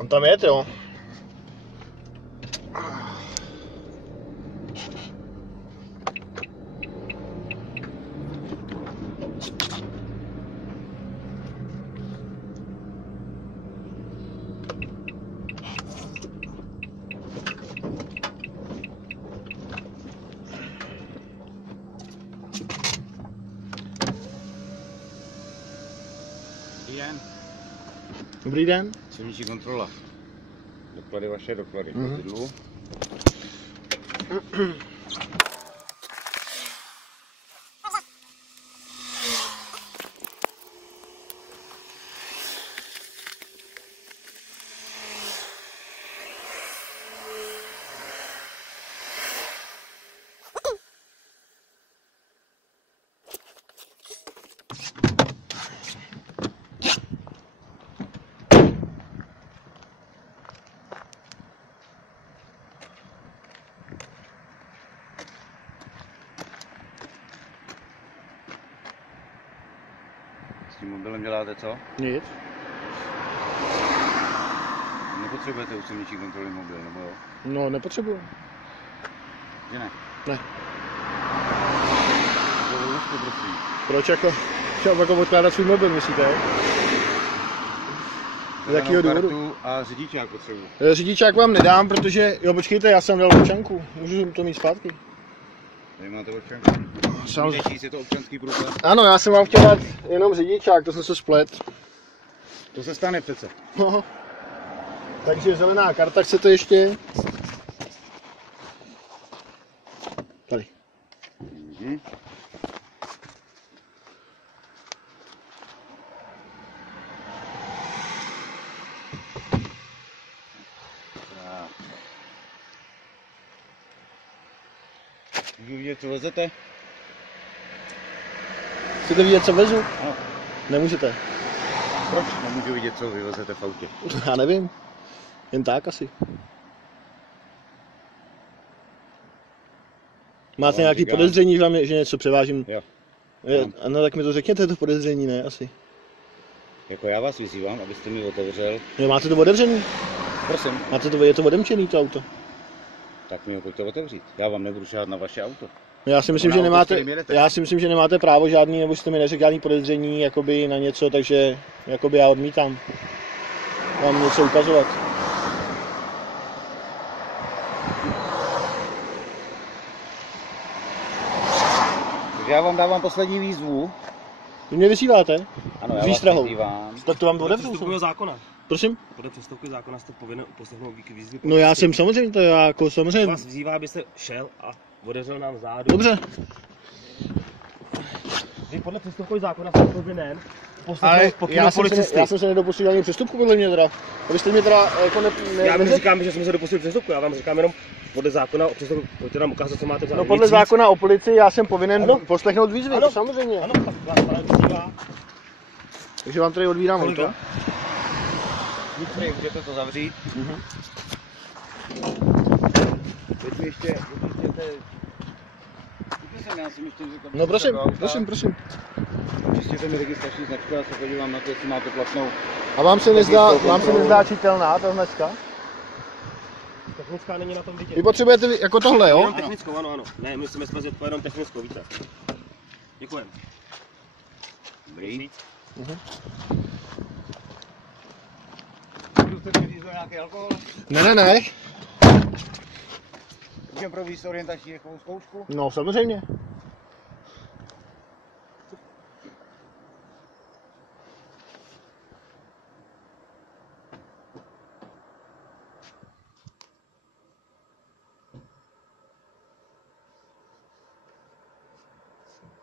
On tam je, jo. Dobrý den. Silniční kontrola. Doklady vaše, doklady. Vozidlu. S tím mobilem děláte co? Nic. Nepotřebujete u silniční kontroly mobil, nebo jo? No, nepotřebuji. Že ne? Ne. To prosím. Proč jako? Chtěl jako odkládat svůj mobil, myslíte? Z jakého důvodu? Kartu a řidičák potřebuji. Řidičák vám nedám, protože... Jo, počkejte, já jsem dal občanku. Můžu to mít zpátky? Tady máte občanku. Samozřejmě. Je to občanský průkaz? Ano, já jsem vám chtěl dát jenom řidičák, to jsem se splet. To se stane přece. No. Takže zelená karta, chcete ještě? Tady. Můžu vidět, co vezete? Chcete vidět, co vezu? No. Nemůžete. Proč nemůžu vidět, co vy vezete v autě? Já nevím. Jen tak asi. Máte nějaký podezření, že něco převážím? Jo. No tak mi to řekněte, to podezření, ne asi. Jako já vás vyzývám, abyste mi otevřel. Jo, máte to otevřený? Prosím. Máte to, je to odemčený, to auto? Tak mi ho pojďte otevřít. Já vám nebudu šáhat na vaše auto. Já si myslím, že nemáte právo žádný, nebo jste mi neřekl žádný podezření jakoby na něco, takže jakoby já odmítám vám něco ukazovat. Takže já vám dávám poslední výzvu. Vy mě vysíláte? Ano, já výstrahou. vás vyzývám. Tak to vám Podle odevřu. přestupkového zákona. Prosím? Podle přestupkového zákona jste povinen uposlechnout výzvy. No já jsem samozřejmě, to já jako samozřejmě. Vás vyzývá, abyste šel a odevřel nám zádu. Dobře. Vy podle přestupkového zákona jste povinen Ale poslechnout pokynu policisty. já jsem se nedopustil ani přestupku podle mě teda. Abyste mě teda jako Já vám říkám, že jsem se dopustil přestupku, já vám říkám jenom podle zákona o přestupku, pojďte nám ukázat, co máte v zádu. No podle zákona o policii já jsem povinen poslechnout výzvy, ano. samozřejmě. Ano, tak vás pane vyzývá. Takže vám tady odvírám auto. Nic tady, můžete to zavřít. Teď mi ještě já jsem ještě říkal, No prosím. Čistěte mi registrační značku, já se podívám na to, jestli máte platnou. A vám se nezdá čitelná ta značka? Technická není na tom vidět. Vy potřebujete jako tohle, jo? Jenom technickou, ano. Ne, my musíme spazit jenom technickou, víte. Děkujeme. Dobrý. Chcete říct nějaký alkohol? Ne. Můžeme provést orientační dechovou zkoušku? No samozřejmě.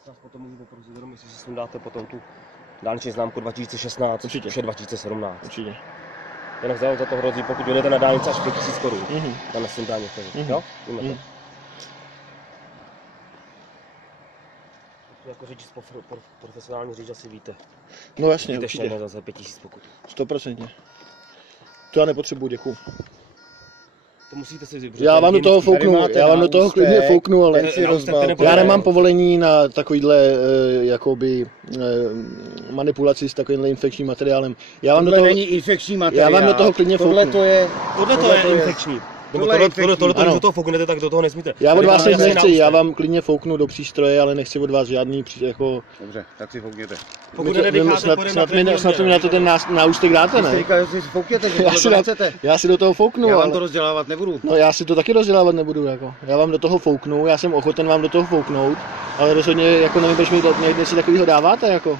Nás potom můžu poprosit, jestli si sundáte potom tu dálniční známku 2016, Určitě. už je 2017. Určitě. Jinak za to hrozí, pokud jdete na dálnici až 5000 korun. Tam na sundání vteřin. Jo? Víme to. Jako řidič, profesionální řidič asi víte. No jasně, Víte, určitě. že za 5000 pokud. 100%. To já nepotřebuji, děkuju. To musíte si Já vám do toho fouknu, já vám do toho klidně fouknu, ale já nemám povolení na takovýhle jakoby manipulaci s takovýmhle infekčním materiálem. Tohle není infekční materiál. Já vám do toho klidně fouknu. Tohle to je infekční. Tohle, když do toho fouknete, tak do toho nesmíte. Já od vás nic nechci, já vám klidně fouknu do přístroje, ale nechci od vás žádný jako... Dobře, tak si foukněte. Pokud nedecháte, snad mi na to ten náustek dáte, ne? Vy říkáte, že si foukněte, že to chcete. Já si do toho fouknu, já vám to rozdělávat nebudu. No já si to taky rozdělávat nebudu, jako. Já vám do toho fouknu, já jsem ochoten vám do toho fouknout, ale rozhodně jako nevím, proč mi něco takového dáváte, jako.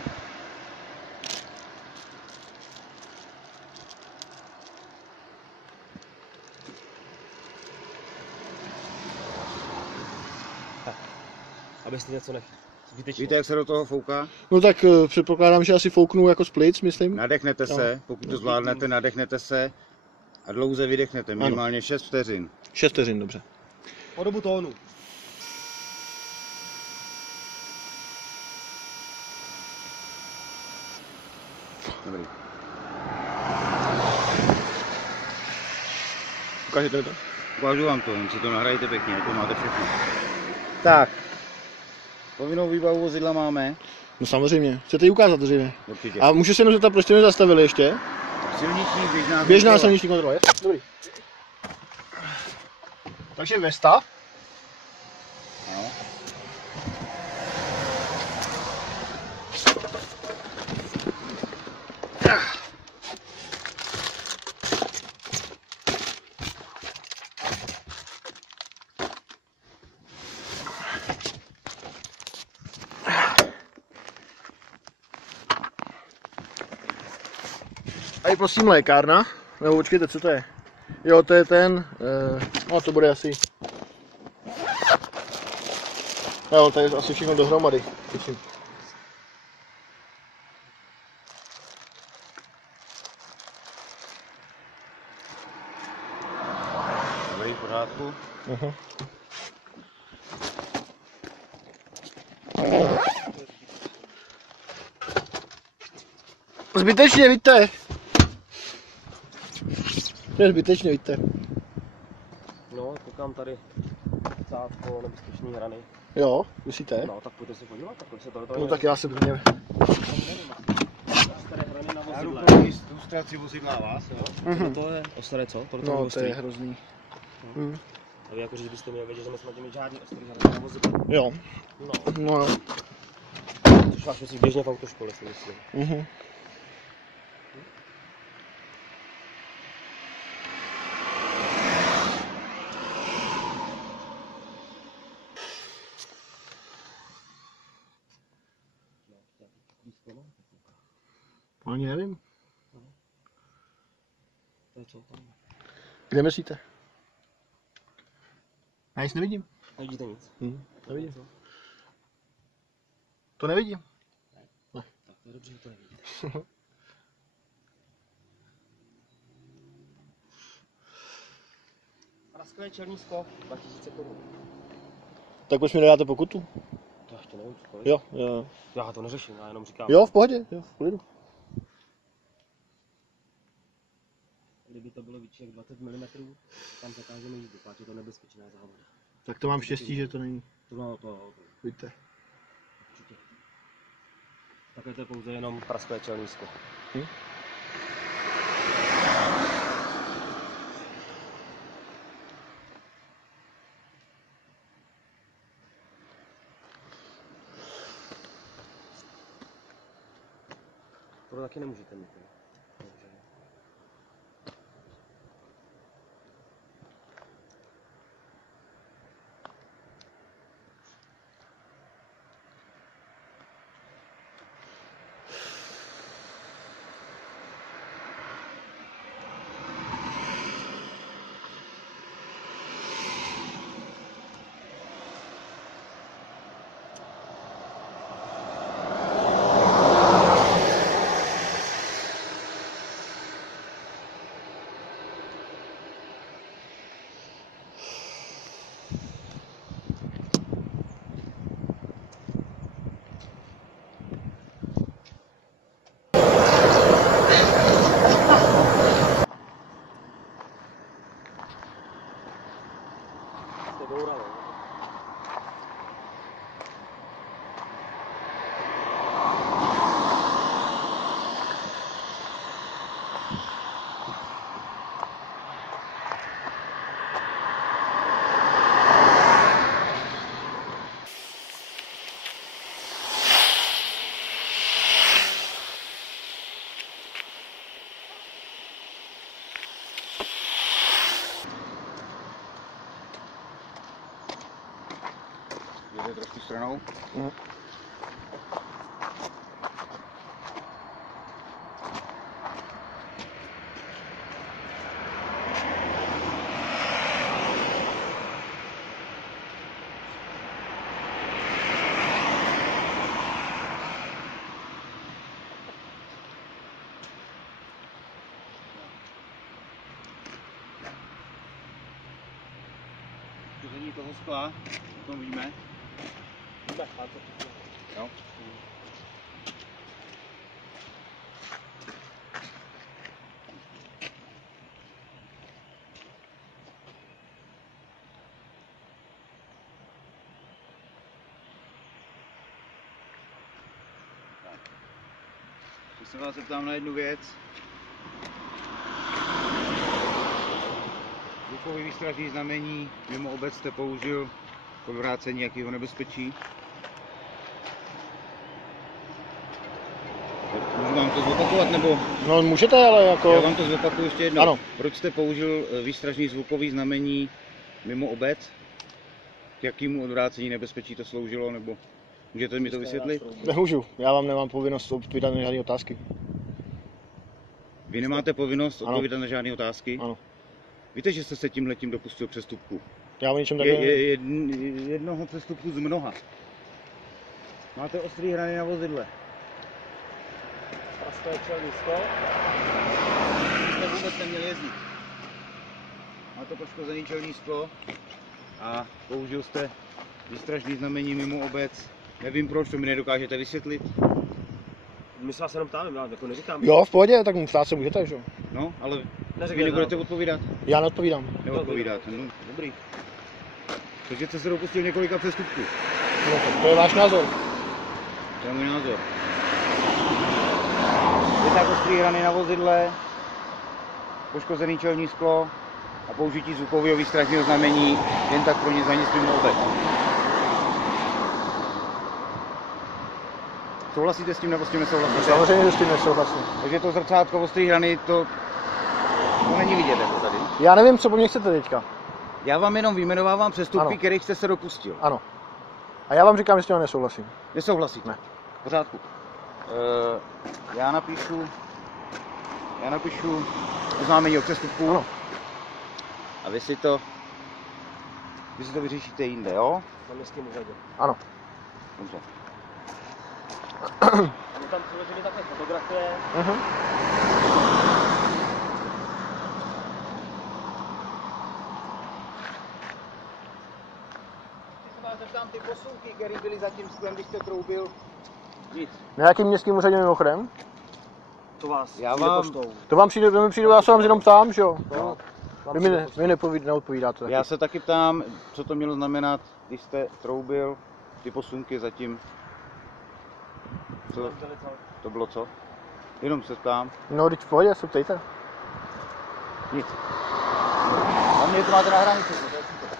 Abyste něco zbytečně. Víte, jak se do toho fouká? No tak předpokládám, že asi fouknu jako splic, myslím. Nadechnete se, pokud to zvládnete, nadechnete se a dlouze vydechnete, minimálně 6 vteřin. 6 vteřin, dobře. Po dobu tónu. Dobrý. Ukážete to? Ukážu vám to, jen si to nahrajte pěkně, to máte všechno. Tak. Povinnou výbavu vozidla máme. No samozřejmě. Chcete ji ukázat dříve? Určitě. A můžu se jenom zeptat, proč jste mě zastavili ještě? Silniční běžná Běžná silniční kontrola, je? Dobrý. Takže Vesta. No. Tady prosím lékárna. Nebo počkejte, co to je? Jo, to je ten, no to bude asi. Jo, to je asi všechno dohromady. Myslím. Dobrý, v pořádku. Zbytečně, víte. Zbytečně, víte. No, koukám tady cátko, nebezpečný hrany. Jo, myslíte? No, tak pojďte se podívat, takhle se to No tak já se prvně. Staré hrany na Já jdu vozidle. pro ilustraci vozidla vás, jo? To je ostré, co? No, to je hrozný. A vy jako, že byste měli vědět, že nesmíte mít žádný ostrý hrany na vozidle. Jo. No, No jo. což máš musí běžně v autoškole, si myslím. Ani nevím. To je co tam? Kde myslíte? Já nic nevidím. Nevidíte nic? Nevidím. To nevidím. Tak to je dobře, že to nevidíte. Praskové čelní sklo, 2000 korun. Tak proč mi nedáte pokutu? To ještě nevím, co kolik. Jo, jo. Já to neřeším, já jenom říkám. Jo, v pohodě, jo, v klidu. Kdyby to bylo víc jak 20 mm, tam zakážeme jízdu, páč je to nebezpečná závada. Tak to mám štěstí, že to není. To Víte. určitě. Takhle to je pouze jenom praskové čelní sklo. To taky nemůžete mít. Dobře. stranou. Poškození toho skla, o tom víme. Jo. Teď se vás zeptám na jednu věc. Zvukový výstražný znamení mimo obec jste použil k odvrácení jakého nebezpečí? Můžu vám to zopakovat, nebo? No můžete, ale jako... Já vám to zopakuju ještě jednou. Ano. Proč jste použil výstražný zvukový znamení mimo obec? K jakému odvrácení nebezpečí to sloužilo, nebo můžete mi to vysvětlit? Nemůžu, já vám nemám povinnost odpovídat na žádné otázky. Vy nemáte povinnost odpovídat na žádné otázky? Ano. Víte, že jste se tímhletím dopustil přestupku? Já o ničem takovém... Jednoho přestupku z mnoha. Máte ostrý hrany na vozidle. Praské čelní sklo. Jste vůbec neměli jezdit. Máte poškozený čelní sklo a použil jste výstražný znamení mimo obec. Nevím proč, to mi nedokážete vysvětlit. My se vás jenom ptáme, já jako neříkám. Jo, v pohodě, tak ptát se můžete, že jo? No, ale Neřekl vy nebudete odpovídat. Já neodpovídám. Neodpovídáte, no. Dobrý. Takže jste se dopustil několika přestupků. No, tak to je váš názor. To je můj názor. Jednak ostrý hrany na vozidle, poškozený čelní sklo a použití zvukového výstražného znamení jen tak pro ně za nic mimo obec. Souhlasíte s tím nebo s tím nesouhlasíte? Samozřejmě, že s tím nesouhlasím. Takže to zrcátko ostrý hrany, to není vidět jako tady. Já nevím, co po mně chcete teďka. Já vám jenom vyjmenovávám přestupky, Ano. kterých jste se dopustil. Ano. A já vám říkám, že s tím nesouhlasím. Nesouhlasíte? Ne. V pořádku. Já napíšu oznámení o přestupku. Ano. A vy si to vyřešíte jinde, jo? Na městském úřadě. Ano. Dobře. A my tam přiložili takové fotografie. Tam ty posuvky, které byly za tím sklem, když jste troubil, nic. Na jakým městským úřadě mimochodem? To vás Já přijde vám- poštou. To vám přijde, já se vám jenom ptám, že jo? No, Vy mi neodpovídáte taky. Já se taky ptám, co to mělo znamenat, když jste troubil ty posunky zatím. Co? To bylo co? Jenom se ptám. No, teď v pohodě, se ptejte. Nic. A mě to máte na hranici. To je super.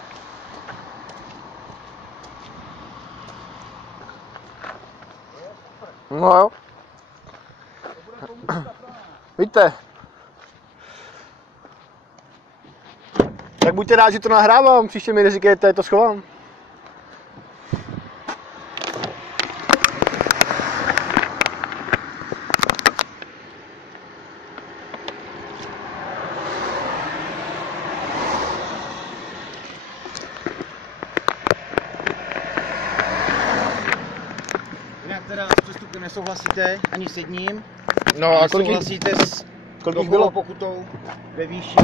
No jo. Víte. Tak buďte rád, že to nahrávám, příště mi neříkejte, to schovám. Jinak teda s přestupkem nesouhlasíte ani s jedním. No a kolik Nesouhlasíte s jich bylo? pokutou ve výši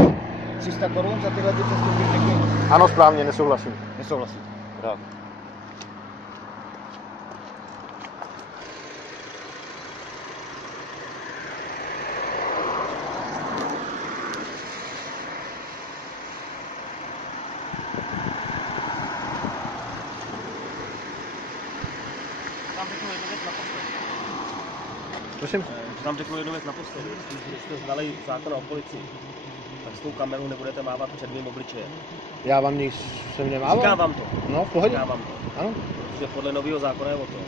300 korun za tyhle ty přestupky taky? Ano, správně, nesouhlasím. Nesouhlasíte. Rád. Tam řeknu jednu věc naposledy. Prosím? Tam řeknu jednu věc naposledy. Když jste znali zákon o policii, tak s tou kamerou nebudete mávat před mým obličejem. Já vám nic jsem nemával. Říkám vám to. No, v pohodě. Říkám vám to. Ano, Protože podle nového zákona je o tom,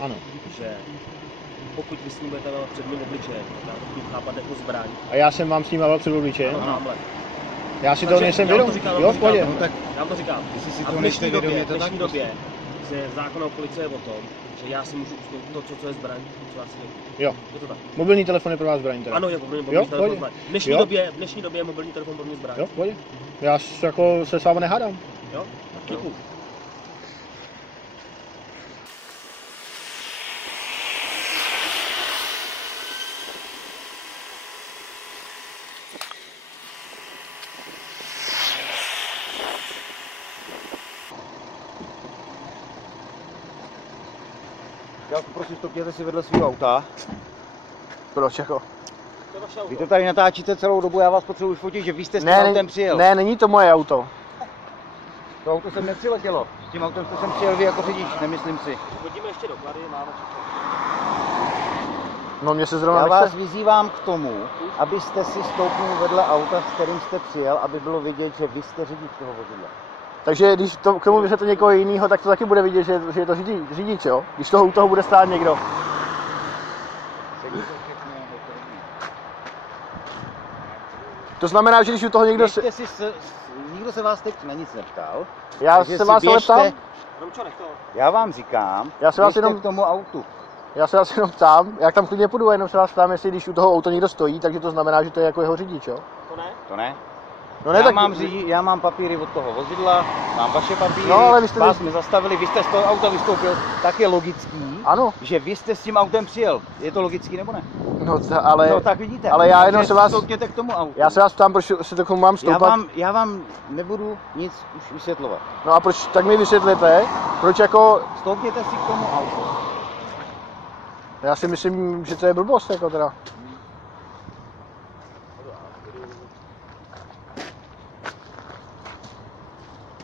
ano. že pokud vy s ním budete mávat před mým obličejem, tak já to budu chápat jako zbraň. A já jsem vám s tím mával před obličejem. Ano, tamhle. Já si Takže toho nejsem já vám vědom. to říkám, Jo, v pohodě. No tak Já vám to říkám. jestli si A to v nejste dnešní vědomě, době, to tak dnešní době Prostě zákon o policii je o tom, že já si můžu ustoupit to, co je zbraň, co já si řeknu. Jo. Je to tak. Mobilní telefon je pro vás zbraň teda. Ano, je mobilní telefon zbraň. V dnešní době je mobilní telefon pro mě zbraň. Jo, pojď. Já jako se s vámi nehádám. Jo? Děkuju. Já prosím, stopněte si vedle svého auta. Proč jako? To je vaše auto. Vy to tady natáčíte celou dobu, já vás potřebuji fotit, že vy jste s tím autem přijel. Ne, není to moje auto. To auto sem nepřiletělo. S tím autem jste sem přijel vy jako řidič, nemyslím si. Hodíme ještě doklady, máme všechno. No mě se zrovna Já vás nechce. vyzývám k tomu, abyste si stoupnul vedle auta, s kterým jste přijel, aby bylo vidět, že vy jste řidič toho vozidla. Takže když to, k tomu vysvětlí někoho jiného, tak to taky bude vidět, že je to řidič, jo? Když u toho bude stát někdo. To znamená, že když u toho někdo... Nikdo se vás teď na nic neptal. Já se vás ale ptám. Já vám říkám, Já se vás jenom k tomu autu. Já se vás jenom ptám, jak tam klidně půjdu, jenom se vás ptám, jestli když u toho auta někdo stojí, takže to znamená, že to je jako jeho řidič, jo? To ne. No ne, Já mám papíry od toho vozidla, mám vaše papíry, No, ale vy jste vás jsme zastavili, vy jste z toho auta vystoupil, tak je logický, Ano. že vy jste s tím autem přijel. Je to logický nebo ne? Ale... No tak vidíte. Ale já jenom se vás... Stoupněte k tomu autu. Já se vás ptám, proč se to k tomu mám stoupat. Já vám nebudu nic už vysvětlovat. No a proč, tak mi vysvětlete, proč jako... Stoupněte si k tomu autu. Já si myslím, že to je blbost, jako teda.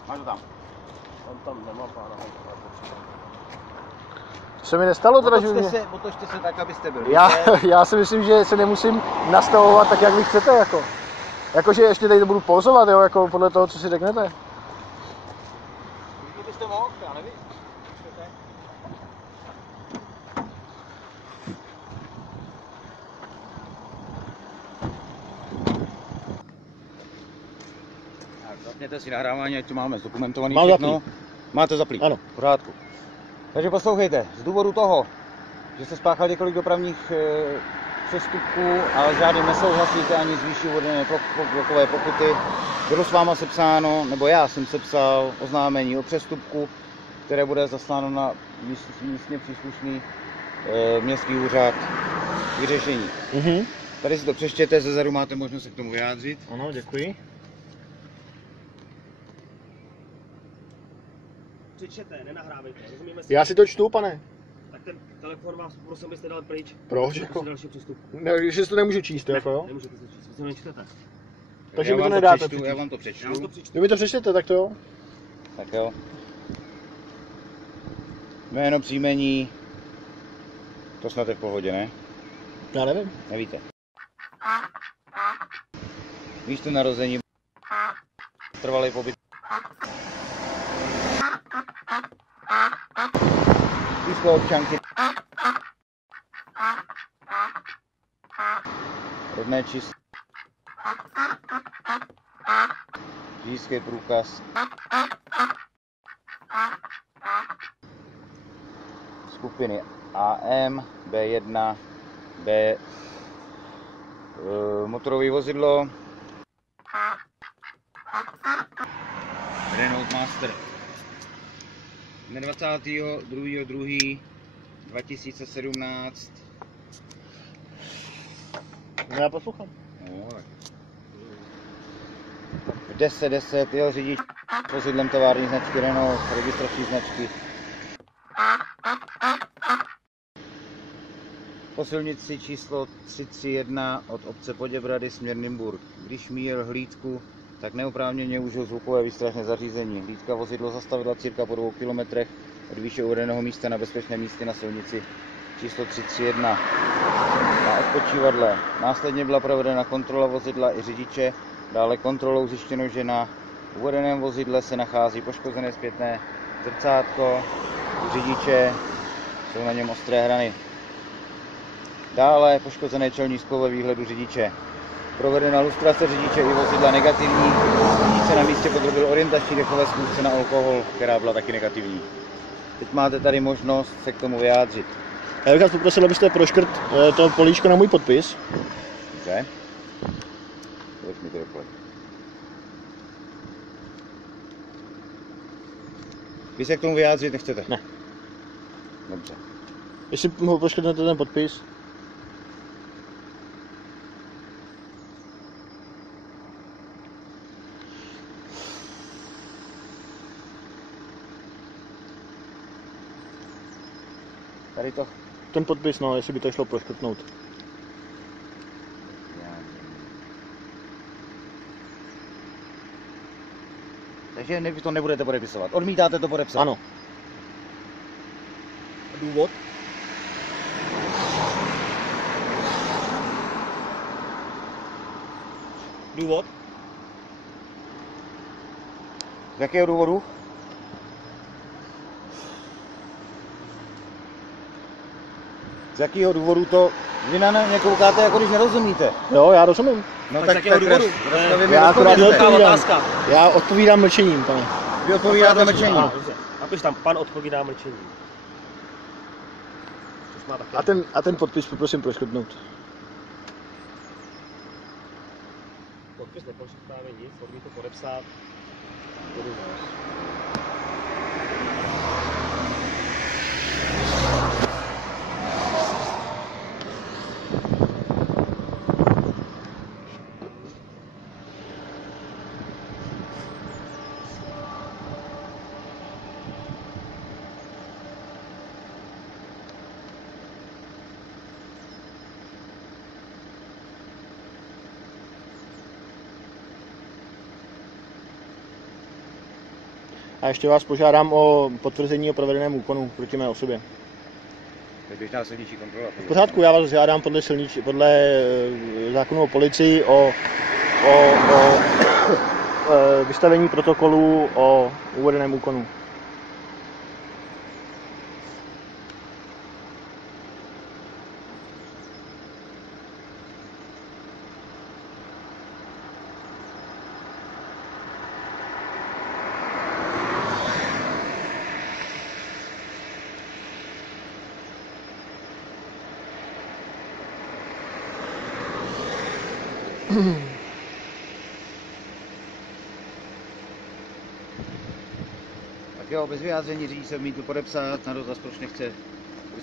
Máš to tam. On tam nemá pána. To se mi nestalo teda, že mě... Otočte se tak, abyste byli. Já si myslím, že se nemusím nastavovat tak, jak vy chcete, jako. Jakože ještě tady to budu pozovat, jo, jako podle toho, co si řeknete. To byste mohl, já nevím. Tak, zapněte si nahrávání, ať to máme zdokumentovaný Mám všechno. zaplý. Máte zaplý? Ano. V pořádku. Takže poslouchejte, z důvodu toho, že jste spáchal několik dopravních přestupků, ale žádným nesouhlasíte ani z výše uvedené blokové pokuty, bylo s váma sepsáno, nebo já jsem sepsal oznámení o přestupku, které bude zasláno na místně příslušný městský úřad k vyřešení. Tady si to přečtěte, zezadu máte možnost se k tomu vyjádřit. Ano, děkuji. Přečtěte, nenahrávejte, rozumíme si? Já si to čtu, pane. Tak ten telefon vás poprosím, abyste dal pryč. Proč? Jako? Další přestup. Ne, že si to nemůžu číst, jako jo? Nemůžete se číst, vy to nečtete. Takže mi to nedáte já přečíst. vám to přečtu. Vy mi to přečtěte, tak to jo? Tak jo. Jméno, příjmení. To snad je v pohodě, ne? Já nevím. Nevíte. Místo narození. Trvalý pobyt. Číslo občanky. Rodné číslo. Řidičský průkaz. Skupiny AM, B1, B, motorové vozidlo. Renault Master. Dne 22.2.2017. No já poslouchám. No, v 10.10 jeho řidič s vozidlem tovární značky Renault, registrační značky. Po silnici číslo 331 od obce Poděbrady směr Nymburk. Když míjel hlídku, tak neoprávněně užil zvukové výstražné zařízení. Hlídka vozidlo zastavila cirka po 2 kilometrech od výše uvedeného místa na bezpečném místě na silnici číslo 331 na odpočívadle. Následně byla provedena kontrola vozidla i řidiče. Dále kontrolou zjištěno, že na uvedeném vozidle se nachází poškozené zpětné zrcátko. U řidiče jsou na něm ostré hrany. Dále poškozené čelní sklo ve výhledu řidiče. Provedena lustrace řidiče i vozidla negativní. Řidič se na místě podrobil orientační dechové zkoušce na alkohol, která byla taky negativní. Teď máte tady možnost se k tomu vyjádřit. Já bych vás poprosil, abyste proškrt to políčko na můj podpis. Dobře? Pojď mi to doplň. Vy se k tomu vyjádřit nechcete? Ne. Dobře. Jestli ho proškrtnete ten podpis. Tady to. Ten podpis, no, jestli by to šlo proškrtnout. Takže vy to nebudete podepisovat. Odmítáte to podepsat? Ano. Důvod? Důvod? Z jakého důvodu? Z jakého důvodu to vy na mě koukáte, jako když nerozumíte? Jo, já rozumím. No Tak z jakého důvodu? Já akorát Taková odpovídám. otázka. Já odpovídám mlčením, pane. Vy odpovídáte mlčení. Ano, dobře. Napiš tam, pan odpovídá mlčení. Což má také. A ten podpis poprosím proškrtnout. Podpis nepočítáme nic, odmí to podepsat. A ještě vás požádám o potvrzení o provedeném úkonu proti mé osobě. To je běžná silniční kontrola. V pořádku, já vás žádám podle zákonu o policii o vystavení protokolu o uvedeném úkonu. Tak jo, bez vyjádření řidič se odmítl podepsat, na dotaz proč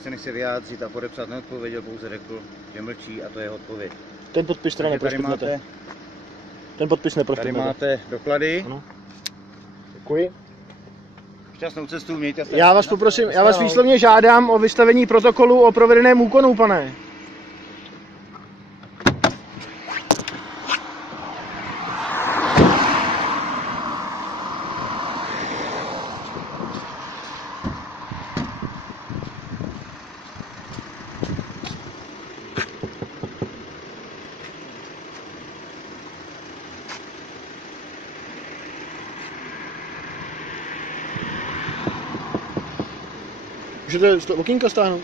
se nechce vyjádřit a podepsat neodpověděl, pouze řekl, že mlčí a to je jeho odpověď. Ten podpis teda Takže tady neproškrtnete. máte, Ten podpis tady neproškrtnete. máte doklady. Ano. Děkuji. Šťastnou cestu, mějte se. Já vás poprosím, já vás výslovně žádám o vystavení protokolu o provedeném úkonu, pane. Můžete okýnko stáhnout?